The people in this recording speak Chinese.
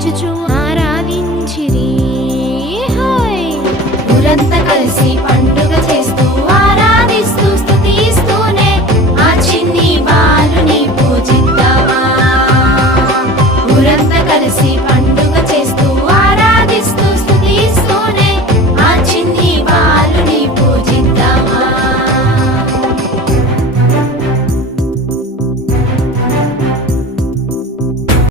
执着。